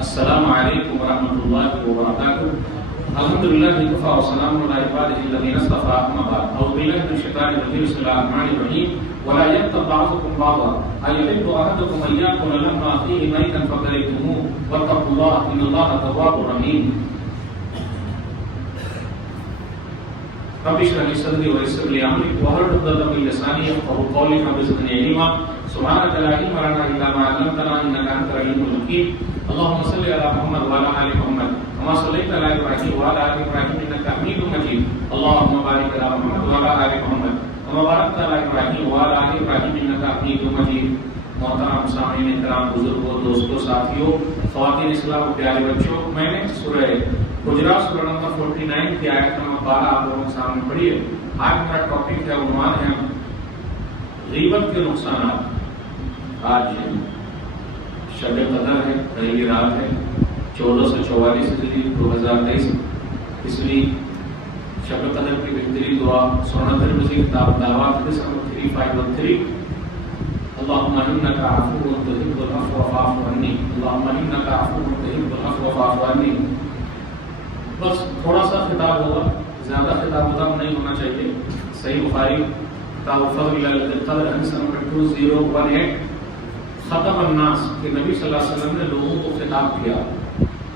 السلام علیکم ورحمۃ اللہ وبرکاتہ. الحمدللہ وکفی وسلام علی عبادہ الذین اصطفی. اما بعد، اعوذ باللہ من الشیطان الرجیم. بسم اللہ الرحمن الرحیم. ولا یغتب بعضکم بعضا ایحب احدکم ان یاکل لحم اخیہ میتا فکرہتموہ واتقوا اللہ ان اللہ تواب رحیم. رب اشرح لي صدري ويسر لي امري واحلل عقدة من لساني يفقهوا قولي رب زدني علما سبحانك لا علم لنا الا ما علمتنا انك انت العليم الحكيم. اللهم صل على محمد وعلى ال محمد كما صليت على ابراهيم وعلى ال ابراهيم انك حميد مجيد. اللهم بارك على محمد وعلى ال محمد كما باركت على ابراهيم وعلى ال ابراهيم انك حميد مجيد. محترم سامعین کرام، بزرگوں، دوستوں، ساتھیوں، خواتین اسلام و پیارے بچوں، میں نے سورہ حجرات سورہ نمبر 49 کی آیت نمبر 12 آپ لوگوں کے سامنے پڑھی ہے. آج میرا ٹاپک ہے، عنوان ہے غیبت کے نقصانات. آج شب قدر ہے، پہلی رات ہے، 1444 ہجری 2023 عیسوی. شب قدر کی بہترین دعا سنن ترمذی کتاب دعوات حدیث نمبر 3513. اللهم انك عفو تحب العفو فاعف عني. اللهم انك عفو تحب العفو فاعف عني. بس تھوڑا سا خطاب ہوگا، زیادہ خطاب نہیں ہونا چاہیے. صحیح بخاری کتاب فضل القدر حدیث نمبر 2018 ختم الناس کہ نبی صلی اللہ علیہ وسلم نے لوگوں کو خطاب کیا.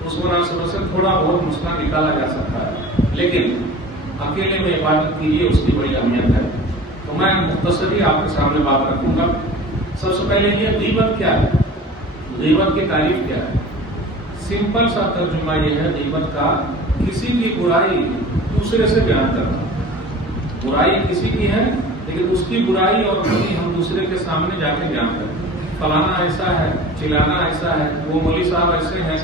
اس مناسبت سے تھوڑا بہت مسئلہ نکالا جا سکتا ہے، لیکن اکیلے میں عبادت کیجیے، اس کی بڑی اہمیت ہے. تو میں مختصری آپ کے سامنے بات رکھوں گا. سب سے پہلے یہ غیبت کیا ہے، غیبت کی تعریف کیا ہے. سمپل سا ترجمہ یہ ہے غیبت کا، کسی کی برائی دوسرے سے بیان کرنا. برائی کسی کی ہے لیکن اس کی برائی اور کمی ہم دوسرے کے سامنے جا کے بیان کریں. فلانا ایسا ہے، چلانا ایسا ہے، وہ مولوی صاحب ایسے ہیں،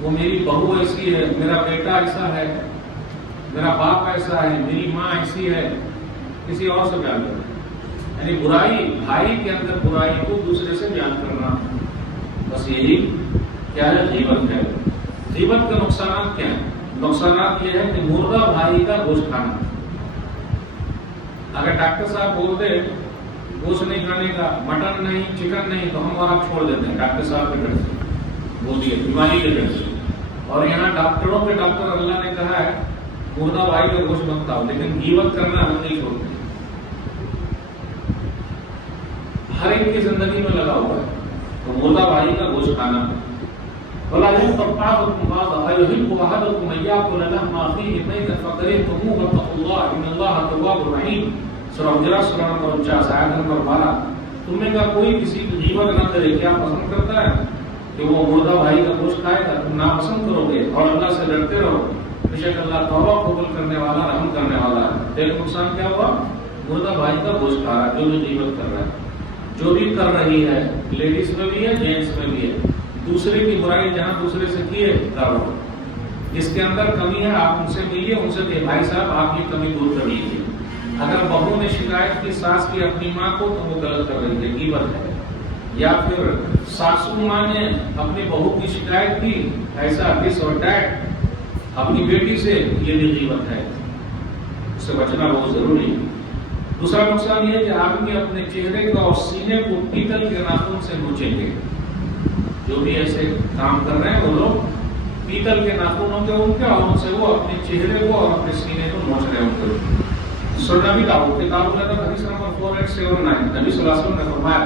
وہ میری بہو ایسی ہے، میرا بیٹا ایسا ہے، میرا باپ ایسا ہے، میری ماں ایسی ہے، کسی اور سے بیان کریں. یعنی برائی، بھائی کے اندر برائی کو دوسرے سے بیان کرنا. بس یہی کیا ہے، غیبت ہے. غیبت کے نقصانات کیا ہیں؟ نقصانات یہ ہے کہ مردہ بھائی کا گوشت کھانا. اگر ڈاکٹر صاحب بولتے گوشت نہیں کھانے کا، مٹن نہیں، چکن نہیں، تو ہم اور آپ چھوڑ دیتے ہیں ڈاکٹر صاحب کے ڈر سے، بولیے بیماری کے ڈر سے. اور یہاں ڈاکٹروں کے ڈاکٹر اللہ نے کہا ہے مردہ بھائی کا گوشت مت کھاؤ، لیکن غیبت کرنا ہم نہیں چھوڑتے. ہر ایک کی زندگی میں لگا ہوا ہے تو مردہ بھائی کا گوشت کھانا. ولا يغتب بعضكم بعضا أيحب أحدكم أن يأكل لحم أخيه ميتا فكرهتموه واتقوا الله إن الله تواب رحيم. سورہ حجرات سورہ نمبر 49 آیت نمبر 12. تم میں کا کوئی کسی کی غیبت نہ کرے. کیا پسند کرتا ہے کہ وہ مردہ بھائی کا گوشت کھائے گا؟ تم ناپسند کرو گے اور اللہ سے ڈرتے رہو. بے شک اللہ توبہ قبول کرنے والا، رحم کرنے والا ہے. ایک نقصان کیا ہوا؟ مردہ بھائی کا گوشت کھا رہا ہے جو بھی غیبت کر رہا ہے، جو بھی کر رہی ہے، لیڈیز میں بھی ہے، جینٹس میں بھی ہے. دوسرے کی برائی جہاں دوسرے سے کی ہے کرو. جس کے اندر کمی ہے آپ ان سے ملیے، ان سے کہ بھائی صاحب آپ کی کمی دور کر لیجیے. اگر بہو نے شکایت کی ساس کی اپنی ماں کو تو وہ غلط کر رہی ہے، غیبت ہے. یا پھر ساسو ماں نے اپنی بہو کی شکایت کی ایسا دس اور دیٹ اپنی بیٹی سے، یہ بھی غیبت ہے. اس سے بچنا بہت ضروری ہے. دوسرا نقصان یہ ہے کہ آدمی اپنے چہرے کو اور سینے کو پیتل کے ناخن سے نوچیں گے. جو بھی ایسے کام کر رہے ہیں وہ لوگ پیتل کے ناخنوں کے ان کے اور ان سے وہ اپنے چہرے کو اور اپنے سینے کو نوچ رہے ہیں. سنن نبی داؤد کتاب الادب حدیث نمبر 4879 نبی صلی اللہ علیہ وسلم نے فرمایا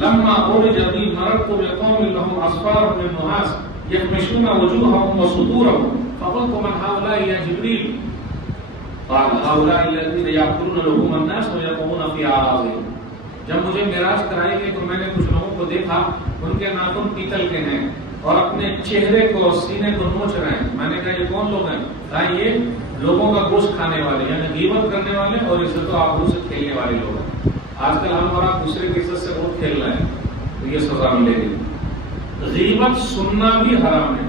لما اورج بی مررت بقوم لهم اصفار من نحاس يخمشون وجوههم وصدورهم فقلت من هؤلاء يا جبريل قال هؤلاء الذين يأكلون لحوم الناس ويقومون في أعراضهم. جب مجھے معراج کرائی گئی تو میں نے کچھ لوگوں کو دیکھا، ان کے ناخن پیتل کے ہیں اور اپنے چہرے کو اور سینے کو نوچ رہے ہیں. میں نے کہا یہ کون لوگ ہیں؟ کہا یہ لوگوں کا گوشت کھانے والے، یعنی غیبت کرنے والے اور عزت و آبرو سے کھیلنے والے لوگ ہیں. آج کل ہم اور آپ دوسرے کی عزت سے بہت کھیل رہے ہیں تو یہ سزا ملے گی. غیبت سننا بھی حرام ہے.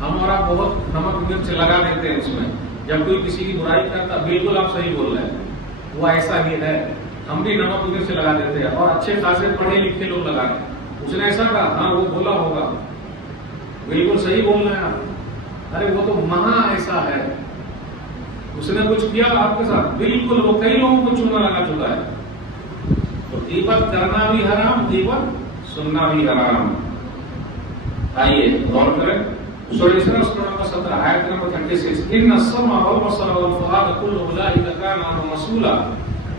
ہم اور آپ بہت نمک مرچ لگا دیتے ہیں اس میں. جب کوئی کسی کی برائی کرتا، بالکل آپ صحیح بول رہے ہیں، وہ ایسا ہی ہے. ہم بھی نمک مرچ سے لگا دیتے ہیں اور اچھے خاصے پڑھے لکھے لوگ لگا رہے ہیں. اس نے ایسا کہا، ہاں وہ بولا ہوگا، بالکل صحیح بول رہے ہیں آپ. ارے وہ تو مہا ایسا ہے، اس نے کچھ کیا آپ کے ساتھ، بالکل وہ کئی لوگوں کو چونا لگا چکا ہے. تو غیبت کرنا بھی حرام، غیبت سننا بھی حرام. آئیے غور کریں سورہ اسراء نمبر 17 آیت نمبر 36 ان السمع والبصر والفؤاد كل اولئک کان عنہ مسئولا.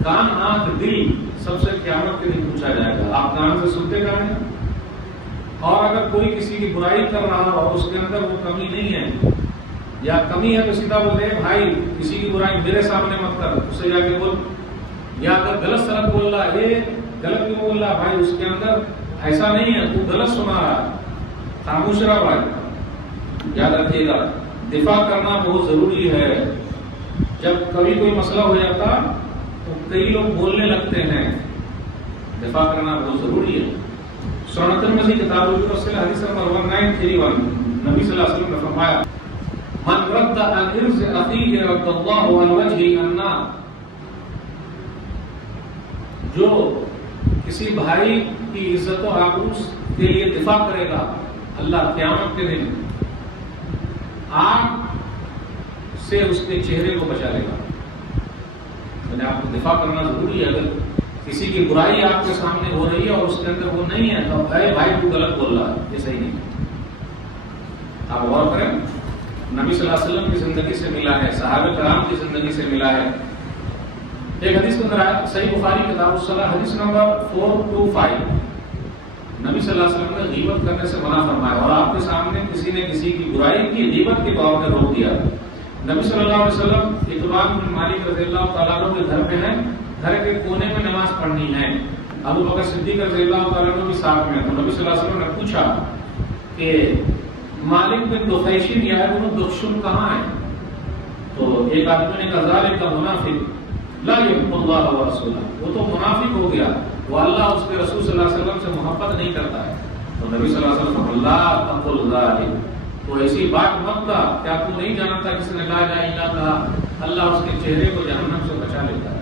کان آنکھ دل سب سے قیامت کے دن پوچھا جائے گا. آپ کان سے سنتے کہاں ہیں؟ اور اگر کوئی کسی کی برائی کر رہا ہو اور اس کے اندر وہ کمی نہیں ہے یا کمی ہے تو سیدھا بولے بھائی کسی کی برائی میرے سامنے مت کر, اسے جا کے بول. یا اگر غلط سلط بول رہا ہے غلط کیوں بول رہا بھائی اس کے اندر ایسا نہیں ہے, تو غلط سنا رہا ہے, خاموش رہا بھائی. یاد رکھیے گا دفاع کرنا بہت ضروری ہے. جب کبھی کوئی مسئلہ ہو جاتا تو کئی لوگ بولنے لگتے ہیں, دفاع کرنا بہت ضروری ہے. سنت المسی کتاب الرسول حدیث نمبر 1931 نبی صلی اللہ علیہ وسلم نے فرمایا من رد عن عرض اخیہ رد اللہ عن وجہ النار. جو کسی بھائی کی عزت و آبرو کے لیے دفاع کرے گا اللہ قیامت کے دن آگ سے اس کے چہرے کو بچا لے گا. یعنی آپ کو دفاع کرنا ضروری ہے. اگر کسی کی برائی آپ کے سامنے ہو رہی ہے اور اس کے اندر وہ نہیں ہے تو اے بھائی تو غلط بول رہا ہے, یہ صحیح نہیں. آپ غور کریں نبی صلی اللہ علیہ وسلم کی زندگی سے ملا ہے, صحابہ کرام کی زندگی سے ملا ہے. ایک حدیث کے اندر آیا صحیح بخاری کتاب الصلاۃ حدیث نمبر 425 نبی صلی اللہ علیہ وسلم نے غیبت کرنے سے منع فرمایا اور آپ کے سامنے کسی نے کسی کی برائی کی غیبت کے باب میں روک دیا. نبی صلی اللہ علیہ وسلم اتبان بن مالک رضی اللہ تعالیٰ عنہ کے گھر میں ہیں, گھر کے کونے میں نماز پڑھنی ہے. ابو بکر صدیق رضی اللہ تعالیٰ عنہ بھی ساتھ میں. تو نبی صلی اللہ علیہ وسلم نے پوچھا کہ مالک بن دخیشن یا ابن دخشن کہاں ہے؟ تو ایک آدمی نے کہا ذالک منافق لا يحب اللہ ورسولہ, وہ تو منافق ہو گیا, وہ اللہ اس کے رسول صلی اللہ علیہ وسلم سے محبت نہیں کرتا ہے. تو نبی صلی اللہ علیہ وسلم اللہ تقل ذالک, تو ایسی بات مت کہا, کیا تو نہیں جانتا کسی نے لا الہ الا اللہ کہا اللہ اس کے چہرے کو جہنم سے بچا لیتا ہے.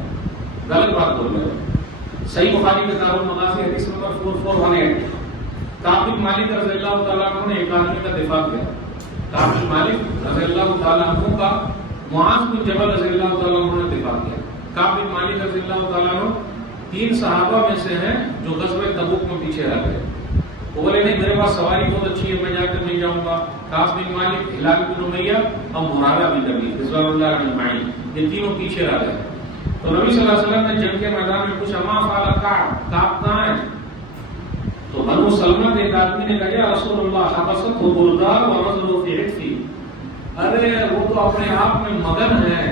غلط بات بول رہے ہو. صحیح بخاری کتاب المغازی حدیث نمبر 4418 کعب بن مالک رضی اللہ تعالیٰ عنہ نے ایک آدمی کا دفاع کیا. کعب بن مالک رضی اللہ تعالیٰ عنہ کا معاذ بن جبل رضی اللہ تعالیٰ عنہ نے دفاع کیا. کعب بن مالک رضی اللہ تعالیٰ عنہ 3 صحابہ میں سے ہیں جو غزوہ تبوک میں پیچھے رہ گئے. وہ بولے نہیں میرے پاس سواری بہت اچھی ہے, میں جا کر مل جاؤں گا. کعب بن مالک, ہلال بن امیہ اور مرارہ بن ربیع رضوان اللہ اجمعین, یہ تینوں پیچھے رہ گئے. تو نبی صلی اللہ علیہ وسلم نے جنگ کے میدان میں پوچھا ما فعل کعب, کعب کہاں ہے؟ تو بنو سلمہ کے ایک آدمی نے کہا یا رسول اللہ حبسته بردار ورجل فی عطفی, ارے وہ تو اپنے آپ میں مگن ہیں,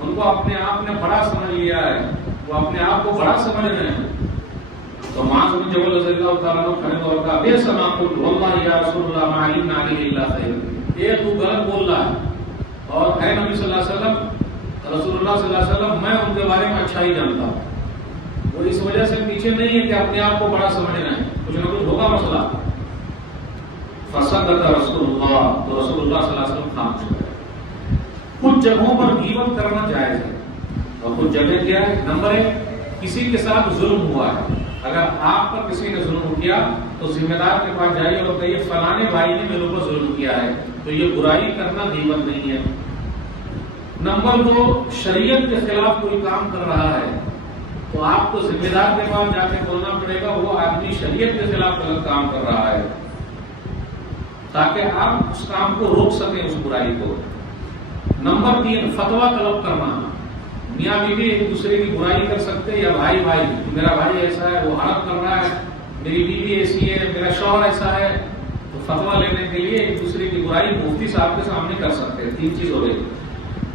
ان کو اپنے آپ نے بڑا سمجھ لیا ہے, وہ اپنے آپ کو بڑا سمجھ رہے ہیں. تو معاذ بن جبل رضی اللہ تعالیٰ عنہ کھڑے ہو کہا بے سما قلت واللہ یا رسول اللہ ما علمنا علیہ الا خیر, یہ تو غلط بول رہا ہے, اور اے نبی صلی اللہ علیہ وسلم رسول اللہ صلی اللہ علیہ وسلم میں ان کے بارے میں اچھا ہی جانتا ہوں, وہ اس وجہ سے پیچھے نہیں ہے کہ اپنے آپ کو بڑا سمجھ رہے ہیں, کچھ نہ کچھ ہوگا مسئلہ. فصدق رسول اللہ, تو رسول اللہ صلی اللہ علیہ وسلم خاموش ہو گئے. کچھ جگہوں پر غیبت کرنا جائز ہے اور کچھ جگہ کیا ہے. نمبر 1 کسی کے ساتھ ظلم ہوا ہے, اگر آپ پر کسی نے ظلم کیا تو ذمہ دار کے پاس جائیے اور کہیے فلانے بھائی نے میرے اوپر ظلم کیا ہے, تو یہ برائی کرنا غیبت نہیں ہے. نمبر 2 شریعت کے خلاف کوئی کام کر رہا ہے تو آپ کو ذمہ دار کے پاس جا کے بولنا پڑے گا وہ آدمی شریعت کے خلاف غلط کام کر رہا ہے, تاکہ آپ اس کام کو روک سکیں, اس برائی کو. نمبر 3 فتویٰ طلب کرنا, میاں بیوی ایک دوسرے کی برائی کر سکتے یا بھائی میرا بھائی ایسا ہے, وہ حرام کر رہا ہے, میری بیوی ایسی ہے, میرا شوہر ایسا ہے, تو فتویٰ لینے کے لیے ایک دوسرے کی برائی مفتی صاحب کے سامنے کر سکتے ہیں. 3 چیز ہو گئی.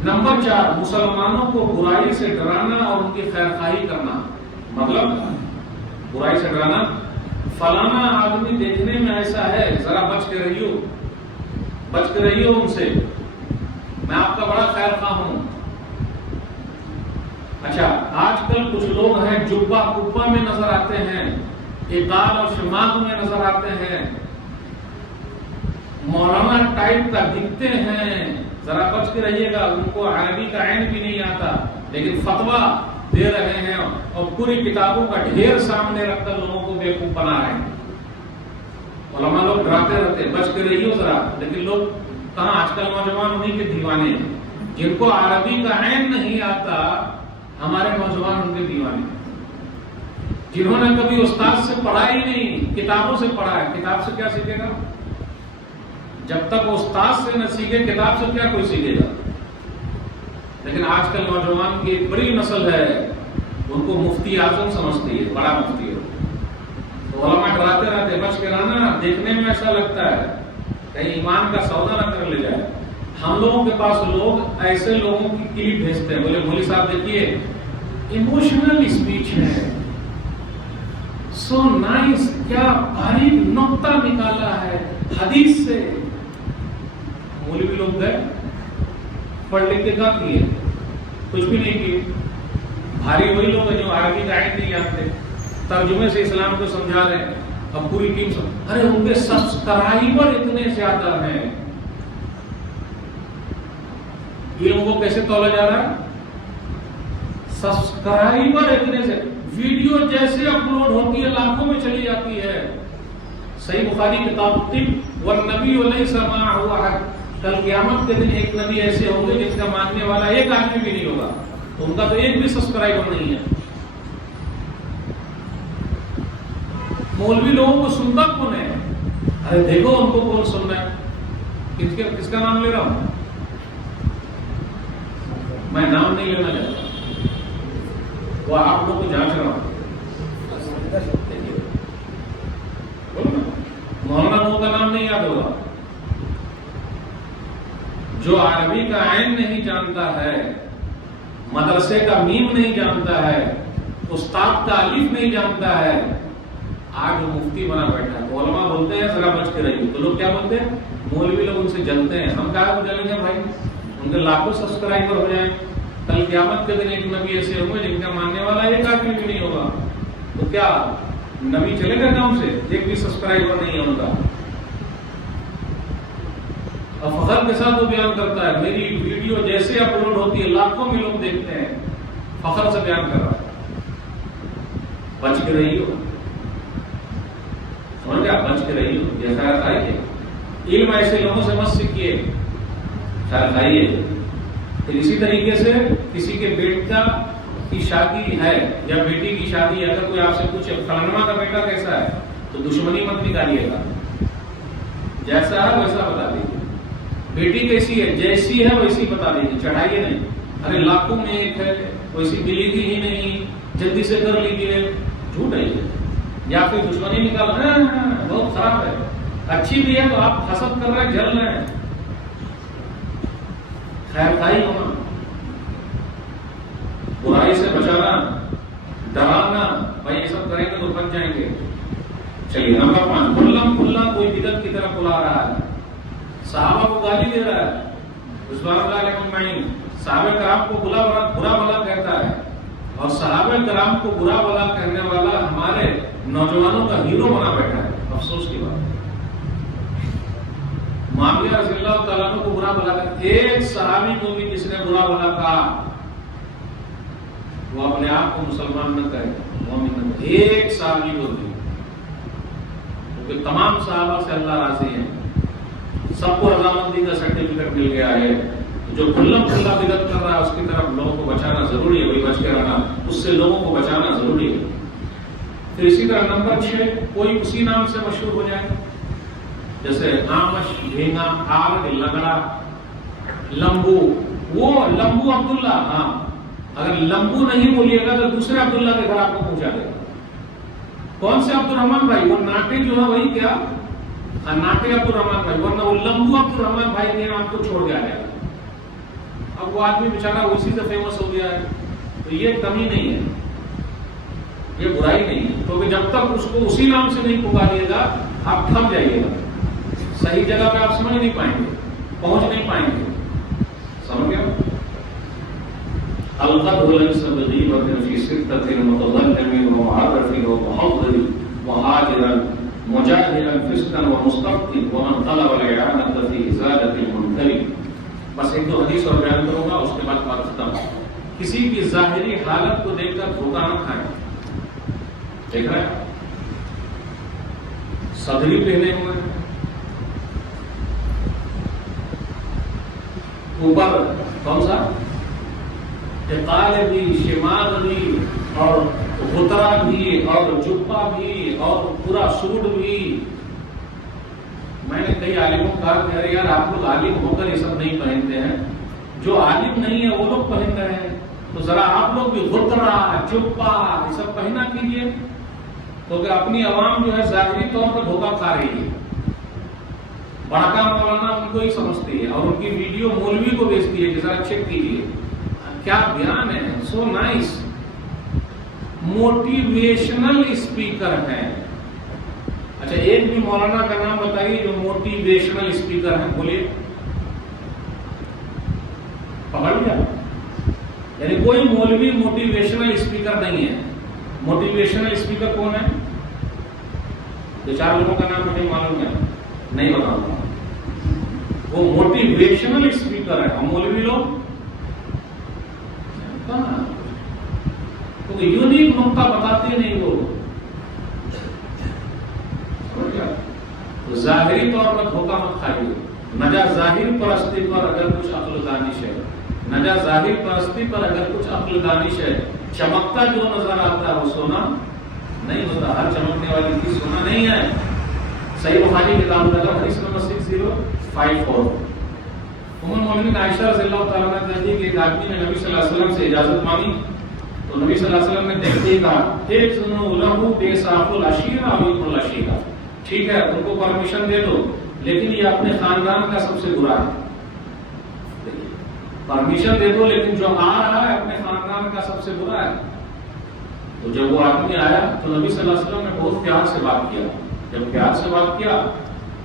نمبر 4 مسلمانوں کو برائی سے ڈرانا اور ان کی خیر خواہی کرنا, مطلب برائی سے ڈرانا, فلانا آدمی دیکھنے میں ایسا ہے ذرا بچ کے رہیو ان سے, میں آپ کا بڑا خیر خواہ ہوں. اچھا آج کل کچھ لوگ ہیں جبہ کبا میں نظر آتے ہیں, اقال اور شماغ میں نظر آتے ہیں, مولانا ٹائپ کا دکھتے ہیں, ذرا بچ کے رہیے گا, ان کو عربی کا عین بھی نہیں آتا لیکن فتویٰ دے رہے ہیں اور پوری کتابوں کا ڈھیر سامنے رکھ کر لوگوں کو بیوقوف بنا رہے ہیں. علماء لوگ ڈراتے رہتے بچ کے رہیے ذرا, لیکن لوگ کہاں, آج کل نوجوان انہیں کے دیوانے ہیں جن کو عربی کا عین نہیں آتا, ہمارے نوجوان ان کے دیوانے ہیں. جنہوں نے کبھی استاد سے پڑھا ہی نہیں, کتابوں سے پڑھا ہے, کتاب سے کیا سیکھے گا, جب تک وہ استاد سے نہ سیکھے کتاب سے کیا کوئی سیکھے گا؟ لیکن آج کل نوجوان کی ایک بڑی نسل ہے، ان کو مفتی اعظم سمجھتی ہے، بڑا مفتی ہے، تو علماء ڈراتے رہتے بچ کے رہنا، دیکھنے میں ایسا لگتا ہے کہیں ایمان کا سودا نہ کر لے جائے۔ ہم لوگوں کے پاس لوگ ایسے لوگوں کی کلپ بھیجتے ہیں، بولے مولوی صاحب دیکھیے ایموشنل اسپیچ ہے، سو نائس، کیا باریک نقطہ نکالا ہے حدیث سے۔ مولوی لوگ گئے، پڑھ لکھ کے کیا کیے؟ کچھ بھی نہیں کیے۔ بھاری وہی لوگ ہیں جو عربی کا آیت نہیں جانتے، ترجمے سے اسلام کو سمجھا رہے ہیں، اب پوری ٹیم ارے ان کے سبسکرائبر اتنے زیادہ ہیں، یہ لوگوں کو کیسے تولا جا رہا ہے؟ سبسکرائبر اتنے سے، ویڈیو جیسے اپلوڈ ہوتی ہے لاکھوں میں چلی جاتی ہے۔ صحیح بخاری کتاب طب والنبی لیس معہ احد، کل قیامت کے دن ایک نبی ایسے ہوں گے جن کا ماننے والا ایک آدمی بھی نہیں ہوگا، تو ان کا تو ایک بھی سبسکرائبر نہیں ہے۔ مولوی لوگوں کو سنتا کون ہے؟ ارے دیکھو ان کو کون سن رہا ہے، کس کا نام لے رہا ہوں میں؟ نام نہیں لینا چاہتا، وہ آپ لوگوں کو جانچ رہا ہوں۔ مولانا لوگوں کا نام نہیں یاد ہوگا، جو عربی کا عین نہیں جانتا ہے، مدرسے کا میم نہیں جانتا ہے، استاد کا الف نہیں جانتا ہے، آج وہ مفتی بنا بیٹھا ہے۔ تو علماء بولتے ہیں ذرا بچ کے رہیے، تو لوگ کیا بولتے ہیں؟ مولوی لوگ ان سے جلتے ہیں۔ ہم کہا کو جلیں گے بھائی؟ ان کے لاکھوں سبسکرائبر ہو جائیں، کل قیامت کے دن ایک نبی ایسے ہوں گے جن کا ماننے والا ایک آدمی بھی نہیں ہوگا، تو کیا نبی چلے گا کام سے؟ ایک بھی سبسکرائبر نہیں ہے ان کا۔ اور فخر کے ساتھ وہ بیان کرتا ہے میری ویڈیو جیسے اپلوڈ ہوتی ہے لاکھوں میں لوگ دیکھتے ہیں، فخر سے بیان کر رہا ہے۔ بچ کے رہی ہو، سمجھ گیا؟ بچ کے رہی ہو، یہ خیر خائیے، علم ایسے لوگوں سے مت سیکھیے، خیر خائیے۔ پھر اسی طریقے سے کسی کے بیٹا کی شادی ہے یا بیٹی کی شادی ہے، اگر کوئی آپ سے پوچھے فلانا کا بیٹا کیسا ہے، تو دشمنی مت نکالیے گا، جیسا ہے ویسا بتا دیجیے۔ بیٹی کیسی ہے، جیسی ہے ویسی بتا دیجیے، چڑھائیے نہیں۔ ارے لاکھوں میں ایک ہے، ویسی ملی تھی ہی نہیں، جلدی سے کر لیجیے، جھوٹ ہے یہ۔ یا پھر دشمنی نکال بہت خراب ہے، اچھی بھی ہے تو آپ حسد کر رہے ہیں، جل رہے ہیں۔ خیر خائی ہونا، برائی سے بچانا، ڈرانا، بھائی یہ سب کریں گے تو بچ جائیں گے۔ چلیے نمبر 5، کلم کھلا کوئی بدعت کی طرف بلا رہا ہے، صحابہ کو گالی دے رہا ہے، رضوان اللہ علیہ اجمعین، صحابہ کرام کو برا بھلا کہتا ہے، اور صحابہ کرام کو برا بھلا کہنے والا ہمارے نوجوانوں کا ہیرو بنا بیٹھا ہے۔ افسوس کی بات، معاویہ رضی اللہ تعالیٰ عنہ کو برا بھلا کہا، ایک صحابی کو بھی جس نے برا بھلا کہا وہ اپنے آپ کو مسلمان نہ کہے، مومن نہ کہے، ایک صحابی کو بھی، کیونکہ تمام صحابہ سے اللہ راضی ہیں، سب کو رضامندی کا سرٹیفکیٹ مل گیا ہے۔ جو کھلم کھلا بدعت کر رہا ہے اس کی طرف لوگوں کو بچانا ضروری ہے، وہی بچ کے رہنا، اس سے لوگوں کو بچانا ضروری ہے۔ پھر اسی طرح نمبر 6، کوئی اسی نام سے مشہور ہو جائے، جیسے آمش، بھینگا، آگ، لگڑا، لمبو۔ وہ لمبو عبداللہ، ہاں اگر لمبو نہیں بولیے گا تو دوسرے عبداللہ کے گھر آپ کو پہنچا دے گا۔ کون سے عبد الرحمان بھائی؟ وہ ناٹے جو ہے وہی کیا، ناٹے عبد الرحمان بھائی، ورنہ وہ لمبو عبد الرحمان بھائی کے نام کو چھوڑ کے آ جائے گا۔ اب وہ آدمی بیچارہ اسی سے فیمس ہو گیا ہے، تو یہ کمی نہیں ہے، یہ برائی نہیں ہے، کیونکہ جب تک اس کو اسی نام سے نہیں پکاریے گا آپ تھم جائیے گا، صحیح جگہ پہ آپ سمجھ نہیں پائیں گے، پہنچ نہیں پائیں گے۔ سمجھ گیا؟ القدر ليس بغيبة في ستة متظلم ومعرف ومحضر وهاجرا مجاهرا فسقا ومستقيم ومن طلب الإعانة في إزالة المنكر۔ بس ایک دو حدیث اور بیان کروں گا، اس کے بعد بات ختم۔ کسی کی ظاہری حالت کو دیکھ کر دھوکہ نہ کھائیں۔ دیکھ رہے ہیں صدری پہنے ہوئے، اوپر کون سا اقال بھی، شمال بھی، اور غترا بھی، اور جبہ بھی، اور پورا سوٹ بھی۔ میں نے کئی عالموں کو کہا کہ ارے یار آپ لوگ عالم ہو کر یہ سب نہیں پہنتے ہیں، جو عالم نہیں ہے وہ لوگ پہن رہے ہیں، تو ذرا آپ لوگ بھی غترا جبہ یہ سب پہنا کیجیے، تو کہ اپنی عوام جو ہے ظاہری طور پر دھوکہ کھا رہی ہے، بڑکا مولانا ان کو ہی سمجھتی ہے اور ان کی ویڈیو مولوی کو بھیجتی ہے کہ ذرا چیک کیجیے، کیا بیان ہے، سو نائس، موٹیویشنل اسپیکر ہیں۔ اچھا ایک بھی مولانا کا نام بتائیے جو موٹیویشنل اسپیکر ہیں، بولیے، پکڑ لیا؟ یعنی کوئی مولوی موٹیویشنل اسپیکر نہیں ہے۔ موٹیویشنل اسپیکر کون ہے؟ دو چار لوگوں کا نام مجھے معلوم ہے، نہیں بتاؤں گا، وہ موٹیویشنل اسپیکر ہے، اور مولوی لوگ کیونکہ یونیک نقطہ بتاتے نہیں وہ، تو ظاہری طور پر دھوکہ مت کھائیے، نہ ظاہر پرستی پر اگر کچھ عقل دانش ہے، نہ ظاہر پرستی پر اگر کچھ عقل دانش ہے، چمکتا جو نظر آتا ہے وہ سونا نہیں ہوتا، ہر چمکنے والی چیز سونا نہیں ہے۔ صحیح بخاری کتاب حدیث نمبر 6054، ام المؤمنین عائشہ رضی اللہ تعالیٰ عنہ کہتی ہے کہ ایک آدمی نے نبی صلی اللہ علیہ وسلم سے اجازت مانگی، تو نبی صلی اللہ علیہ وسلم نے دیکھتے ہی کہا اذنوا له بإسعاف العشیرہ او یکن العشیرہ، ٹھیک ہے ان کو پرمیشن دے دو لیکن یہ اپنے خاندان کا سب سے برا ہے، پرمیشن دے دو لیکن جو آ رہا ہے اپنے خاندان کا سب سے برا ہے۔ تو جب وہ آدمی آیا تو نبی صلی اللہ علیہ وسلم نے بہت پیار سے بات کیا، جب پیار سے بات کیا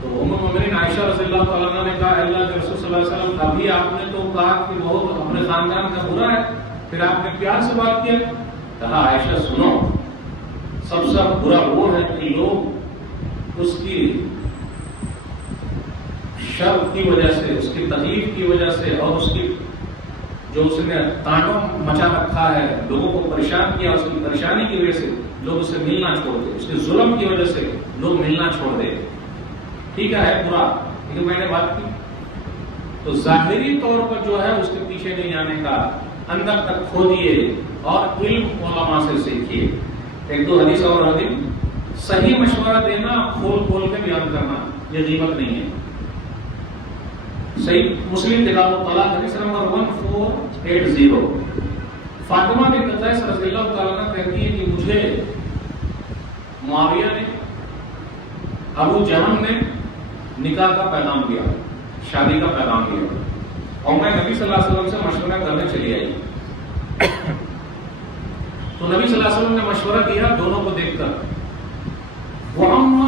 تو ام المؤمنین عائشہ رضی اللہ تعالیٰ عنہ نے کہا اللہ کے رسول صلی اللہ علیہ وسلم ابھی آپ نے تو کہا کہ بہت اپنے خاندان کا برا ہے، پھر آپ نے پیار سے بات کیا؟ کہا عائشہ سنو، سب سے برا وہ ہے کہ لوگ اس کی شر کی وجہ سے، اس کی تکلیف کی وجہ سے، اور اس کی جو اس نے تانوں مچا رکھا ہے، لوگوں کو پریشان کیا، اس کی پریشانی کی وجہ سے لوگ اسے ملنا چھوڑ دے، اس کے ظلم کی وجہ سے لوگ ملنا چھوڑ دے، ٹھیک ہے برا، لیکن میں نے بات کی تو ظاہری طور پر جو ہے اس کے پیچھے نہیں آنے کا، اندر تک کھودیے اور علم علماء سے سیکھیے۔ ایک دو حدیث اور حدیث، صحیح مشورہ دینا، کھول کھول کے بیان کرنا، یہ غیبت نہیں ہے۔ صحیح مسلم کتاب الطلاق حدیث نمبر 1480، فاطمہ بنت قیس رضی اللہ تعالیٰ عنہ کہتی ہے کہ مجھے معاویہ نے، ابو جہل نے نکاح کا پیغام دیا، شادی کا پیغام دیا، اور میں نبی صلی اللہ علیہ وسلم سے مشورہ کرنے چلی آئی، تو نبی صلی اللہ علیہ وسلم نے مشورہ دیا دونوں کو دیکھ کر، وَأَمَّا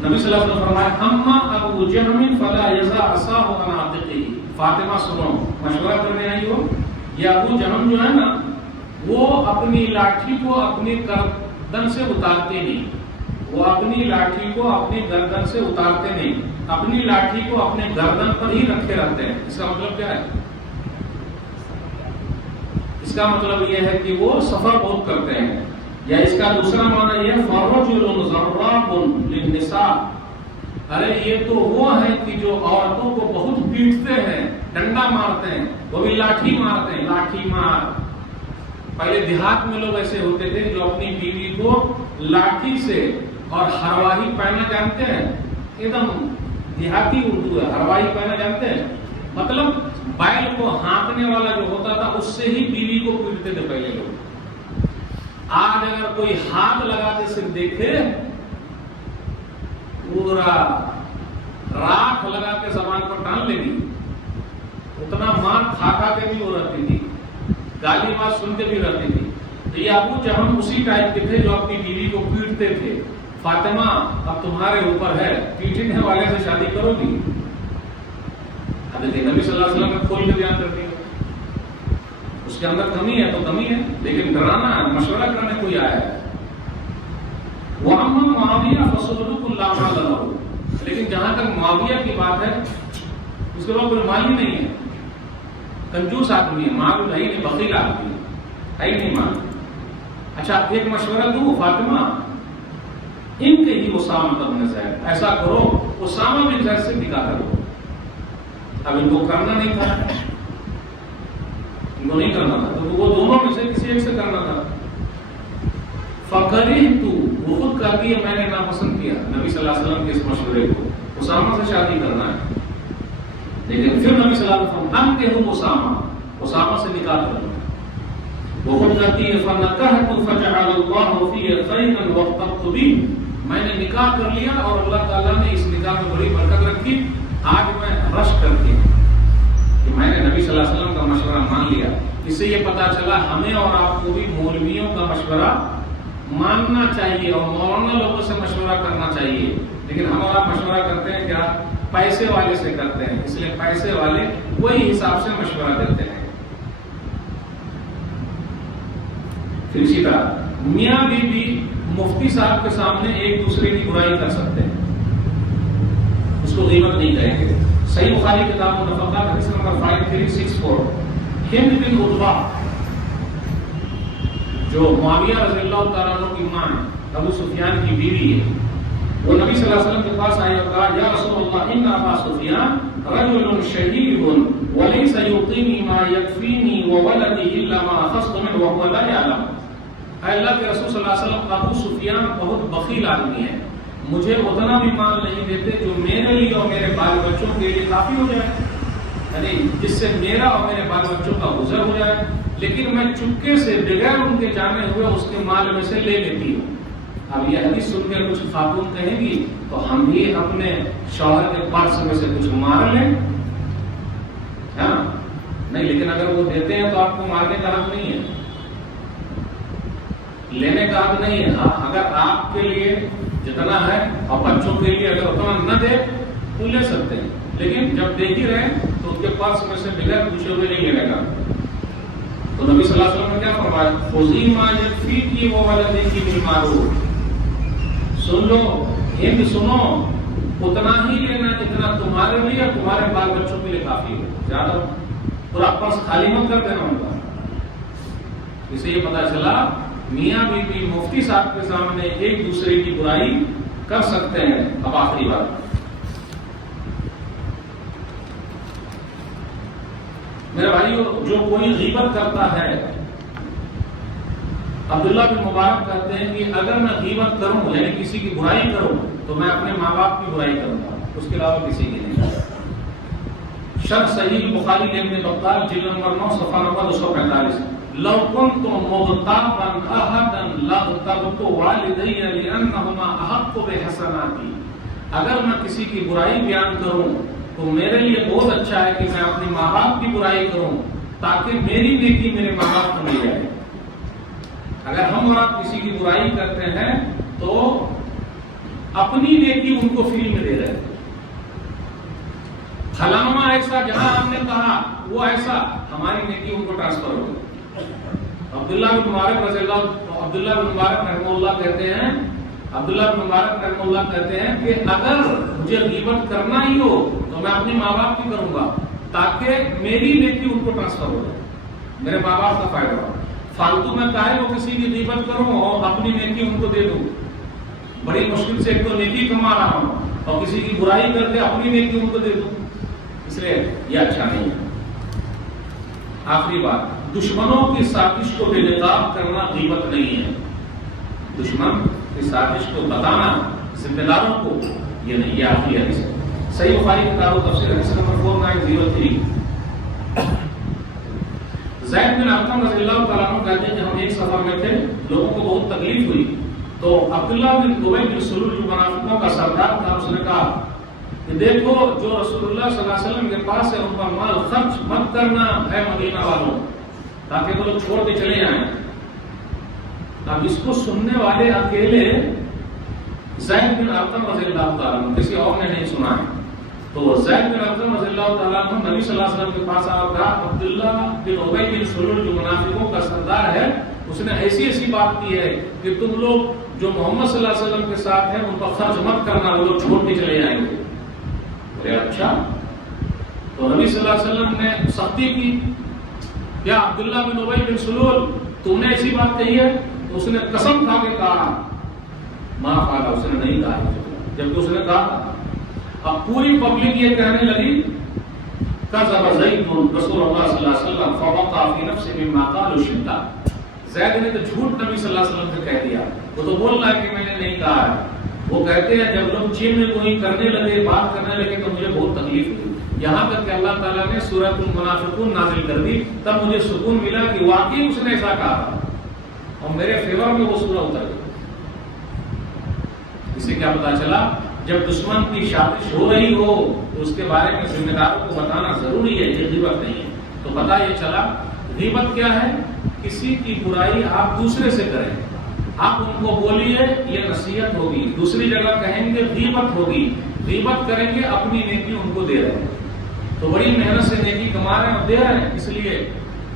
نبی صلی اللہ علیہ وسلم فرمایا اما ابو جہل فلا یضع عصاه عن عاتقه، فاطمہ سنو، مشورہ کرنے آئی ہو، یہ ابو جہل جو ہے نا وہ اپنی لاٹھی کو اپنی گردن سے اتارتے نہیں، وہ اپنی لاٹھی کو اپنی گردن سے اتارتے نہیں، اپنی لاٹھی کو اپنے گردن پر ہی رکھے رہتے ہیں۔ اس کا مطلب کیا ہے؟ اس کا مطلب یہ ہے کہ وہ سفر بہت کرتے ہیں، یا اس کا دوسرا معنی یہ فَرَجُلٌ ضَرَّابٌ لِلنِّسَاء، ارے یہ تو وہ ہے کہ جو عورتوں کو بہت پیٹتے ہیں، ڈنڈا مارتے ہیں، وہ بھی لاٹھی مارتے ہیں، لاٹھی مار۔ پہلے دیہات میں لوگ ایسے ہوتے تھے جو اپنی بیوی کو لاٹھی سے، اور ہرواہی پہنا جانتے ہیں، ایک دم دیہاتی اردو ہے، ہرواہی پہنا جانتے ہیں، مطلب بیل کو ہانکنے والا جو ہوتا تھا اس سے ہی بیوی کو پیٹتے تھے پہلے لوگ۔ آج اگر کوئی ہاتھ لگا کے صرف دیکھے، پورا راکھ لگا کے زبان پر ٹان لے گی، اتنا مار کھا کھا کے بھی وہ رہتی تھی، گالی بات سن کے بھی رہتی تھی۔ تو یہ ابو جہل اسی ٹائپ کے تھے جو اپنی بیوی کو پیٹتے تھے۔ فاطمہ اب تمہارے اوپر ہے، پیٹنے والے سے شادی کرو گی؟ حضرت نبی صلی اللہ علیہ وسلم نے کھول کے بیان کر دیا، اس کے اندر کمی ہے تو کمی ہے، لیکن ڈرانا مشورہ کرنے کوئی آیا ہے۔ وَأَمَّا مُعَاوِيَةُ فَصَدُقُ اللَّهُ عَلَيْهِ، لیکن جہاں تک معاویہ کی بات ہے اس کے بعد کوئی مال ہی نہیں ہے، کنجوس آدمی ہے، مال ہے ہی نہیں، بخیل آدمی ہے ہی نہیں مال۔ اچھا ایک مشورہ دوں فاطمہ، ان کے ہی اسامہ بن زید، ایسا کرو اسامہ بن زید سے نکاح کرو۔ اب ان کو کرنا نہیں تھا، ان کو نہیں کرنا تھا، تو وہ دونوں میں سے کسی ایک سے کرنا تھا۔ فَكَرِهْتُ، وہ خود کہتی ہے میں نے ناپسند کیا نبی صلی اللہ علیہ وسلم کے اس مشورے کو، اسامہ سے شادی کرنا ہے، لیکن پھر نبی صلی اللہ علیہ وسلم اسامہ سے نکاح کرنا ہے۔ وہ خود کہتی ہے فَنَكَحْتُ فَجَعَلَ اللَّهُ فِيهِ خَيْرًا وَاخْتَبْتُ بِهِ، میں نے نکاح کر لیا اور اللہ تعالیٰ نے اس نکاح میں بڑی برکت رکھی۔ آج میں رش کرتی ہوں کہ میں نے نبی صلی اللہ علیہ وسلم کا مشورہ مان لیا۔ اس سے یہ پتا چلا ہمیں اور آپ کو بھی مولویوں کا مشورہ ماننا چاہیے اور مولانا لوگوں سے مشورہ کرنا چاہیے، لیکن ہم اور آپ مشورہ کرتے ہیں کیا؟ پیسے والے سے کرتے ہیں، اس لیے پیسے والے وہی حساب سے مشورہ دیتے ہیں۔ پھر اسی طرح میاں بیوی مفتی صاحب کے سامنے ایک دوسرے کی برائی کر سکتے ہیں، اس کو غیبت نہیں کہیں گے۔ صحیح بخاری کتاب النفقات حدیث نمبر 5364، ہند بن عتبہ جو معاویہ رضی اللہ تعالیٰ عنہ کی ماں ہے، ابو سفیان کی بیوی ہے، وہ نبی صلی اللہ علیہ وسلم کے پاس آئی اور کہا یا رسول اللہ ان ابا سفیان رجل شہید وليس يعطيني ما يكفيني وولدي الا ما اخذت منه وهو لا يعلم۔ اے اللہ کے رسول صلی اللہ علیہ وسلم، ابو سفیان بہت بخیل آدمی ہے، مجھے اتنا بھی مال نہیں دیتے جو میرے لیے اور میرے بال بچوں کے لیے کافی ہو جائے، یعنی جس سے میرا اور میرے بال بچوں کا گزر ہو جائے، لیکن میں چپکے سے بغیر ان کے جانے ہوئے اس کے مال میں سے لے لیتی ہوں۔ اب یہ حدیث سن کے کچھ خاتون کہیں گی تو ہم بھی اپنے شوہر کے پرس میں سے کچھ مار لیں، ہاں نہیں، لیکن اگر وہ دیتے ہیں تو آپ کو مارنے کا حق نہیں ہے، لینے کا حق نہیں ہے۔ ہاں اگر آپ کے لیے جتنا ہے اور بچوں کے لیے اگر اتنا نہ دے تو لے سکتے ہیں، لیکن جب دے ہی رہے تو ان کے پرس میں سے بغیر پوچھے ہوئے نہیں لینے کا۔ تو نبی صلی اللہ علیہ وسلم نے کیا فرمایا؟ خُذِي مَا يَكْفِيكِ وَوَلَدِكِ بِالْمَعْرُوفِ، سن لو ہند، سنو، اتنا ہی لینا جتنا تمہارے لیے اور تمہارے بال بچوں کے لیے کافی ہو، زیادہ پورا پرس خالی مت کر دینا ان کا۔ اسے یہ پتا چلا میاں بیوی مفتی صاحب کے سامنے ایک دوسرے کی برائی کر سکتے ہیں۔ اب آخری بات، میرے بھائیو، جو کوئی غیبت کرتا ہے، عبداللہ بن مبارک کہتے ہیں کہ اگر میں غیبت کروں یعنی کسی کی برائی کروں تو میں اپنے ماں باپ کی برائی کروں گا، اس کے علاوہ کسی کی نہیں۔ شرح صحیح بخاری ابن بطال جلد نمبر 9 صفحہ نمبر 245، لو كنت مغتابا احدا لاغتبت والدي لانهما احق بحسناتي، اگر میں کسی کی برائی بیان کروں تو میرے لیے بہت اچھا ہے کہ میں اپنے ماں باپ کی برائی کروں تاکہ میری نیکی میرے ماں باپ کو مل جائے۔ اگر ہم اور آپ کسی کی برائی کرتے ہیں تو اپنی نیکی ان کو فری میں دے رہے ہیں۔ فلاں ایسا جہاں ہم نے کہا وہ ایسا، ہماری نیکی ان کو ٹرانسفر ہو گئی۔ عبداللہ بن مبارک رضی اللہ، عبداللہ بن مبارک رحمہ اللہ کہتے ہیں، عبداللہ بن مبارک رحمہ اللہ کہتے ہیں کہ اگر مجھے غیبت کرنا ہی ہو تو میں اپنے ماں باپ کی کروں گا تاکہ میری نیکی ان کو ٹرانسفر ہو جائے، میرے ماں باپ کا فائدہ ہو۔ فالتو میں کہے وہ کسی کی غیبت کروں اور اپنی نیکی ان کو دے دوں، بڑی مشکل سے ایک تو نیکی کما رہا ہوں اور کسی کی برائی کر کے اپنی نیکی ان کو دے دوں، اس لیے یہ اچھا نہیں ہے۔ آخری بات، دشمنوں کی سازش کو بے نقاب کرنا غیبت نہیں ہے۔ دشمن کی سازش کو بتانا ذمہ داروں کو، یہ نہیں، یہ آخری حدیث ہے۔ صحیح بخاری کتاب تفسیر حدیث نمبر 4903، زید بن ارقم رضی اللہ تعالیٰ عنہ کہتے ہیں کہ ہم ایک سفر میں تھے، لوگوں کو بہت تکلیف ہوئی، تو عبداللہ بن ابی بن سلول جو منافقوں کا سردار تھا، اس نے کہا کہ دیکھو جو رسول اللہ صلی اللہ علیہ وسلم کے پاس ہے ان پر مال خرچ مت کرنا ہے مدینہ والوں، تاکہ وہ لوگ چھوڑ کے چلے جائیں۔ اب اس کو سننے والے اکیلے زید بن ارقم رضی اللہ تعالیٰ عنہ، کسی اور نے نہیں سنا ہے، تو زید بن ارقم رضی اللہ تعالیٰ عنہ نبی صلی اللہ علیہ وسلم کے پاس آ کر عبداللہ بن ابی بن سلول جو منافقوں کا سردار ہے، اس نے ایسی بات کی ہے کہ تم لوگ جو محمد صلی اللہ علیہ وسلم کے ساتھ ہیں ان پر خرچ مت کرنا، وہ لوگ چھوڑ کے چلے جائیں گے۔ اچھا، تو نبی صلی اللہ علیہ وسلم نے سختی کی، کیا عبداللہ بن ابی بن سلول تم نے ایسی بات کہی ہے؟ تو اس نے قسم کھا کے کہا معاف آگا، اس نے نہیں کہا، جبکہ اس نے کہا۔ اب پوری پبلک یہ کہنے لگی کذب زید رسول اللہ صلی اللہ علیہ وسلم فوقع فی نفسه مما قالوا شدہ، زید نے تو جھوٹ نبی صلی اللہ علیہ وسلم سے کہہ دیا، وہ تو بول رہا ہے کہ میں نے نہیں کہا ہے، وہ کہتے ہیں جب لوگ چین میں کوئی کرنے لگے، بات کرنے لگے تو مجھے بہت تکلیف ہوئی، یہاں تک کہ اللہ تعالیٰ نے سورۃ المنافقون نازل کر دی، تب مجھے سکون ملا کہ واقعی اس نے ایسا کہا تھا اور میرے فیور میں وہ سورہ اتر گئی۔ اس سے کیا پتا چلا، جب دشمن کی شابش ہو رہی ہو تو اس کے بارے میں ذمہ داروں کو بتانا ضروری ہے، یہ غیبت نہیں ہے۔ تو پتا یہ چلا غیبت کیا ہے، کسی کی برائی آپ دوسرے سے کریں، آپ ان کو بولیے، یہ نصیحت ہوگی، دوسری جگہ کہیں گے غیبت ہوگی، غیبت کریں گے اپنی نیکی ان کو دے رہے ہیں، تو بڑی محنت سے نیکی کما رہے ہیں اور دے رہے ہیں، اس لیے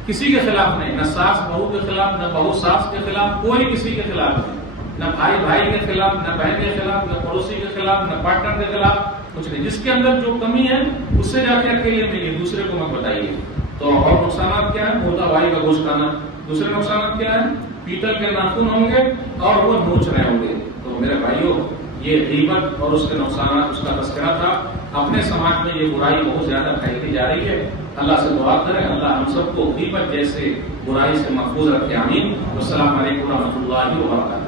کسی کے خلاف نہیں، نہ ساس بہو کے خلاف، نہ بہو ساس کے خلاف، کوئی کسی کے خلاف نہیں، نہ بھائی بھائی کے خلاف، نہ بہن کے خلاف، نہ پڑوسی کے خلاف، نہ پارٹنر کے خلاف، کچھ نہیں۔ جس کے اندر جو کمی ہے اس سے جا کے اکیلے ملیے، دوسرے کو مت بتائیے۔ تو اور نقصانات کیا ہے، مردہ بھائی کا گوشت کھانا، دوسرے نقصانات کیا ہے، پیتل کے ناخن ہوں گے اور وہ نوچ رہے ہوں گے۔ تو میرے بھائیوں، یہ غیبت اور اس کے نقصانات، اس کا تذکرہ تھا۔ اپنے سماج میں یہ برائی بہت زیادہ پھیلتی جا رہی ہے، اللہ سے دعا کریں اللہ ہم سب کو غیبت جیسے برائی سے محفوظ رکھے، آمین۔ السلام علیکم ورحمۃ اللہ وبرکاتہ۔